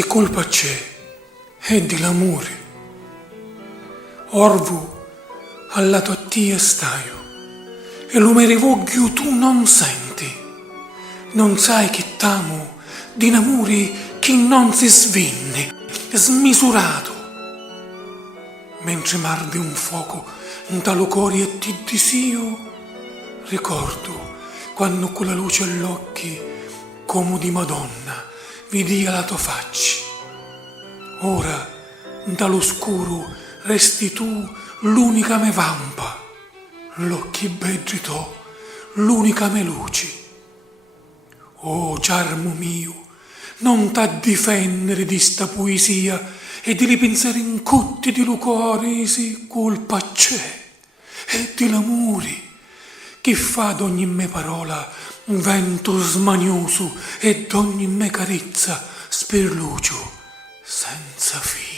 se colpa c'è, è di l'amore. Orvu alla tua tia staio, e lo merivoglio tu non senti. Non sai che t'amo di un amore che non si svinne, smisurato. Mentre marde un fuoco dallo cuore e ti disio, ricordo quando con la luce all'occhi, come di Madonna, vidi la tua faccia. Ora, dall'oscuro, resti tu l'unica me vampa, l'occhi belli to, l'unica me luce. Oh, charmo mio, non t'ha difendere di sta poesia e di ripensare in cotti di lucore, se colpa c'è, e di l'amore che fa d'ogni me parola un vento smanioso e d'ogni me carezza sperlucio senza fine.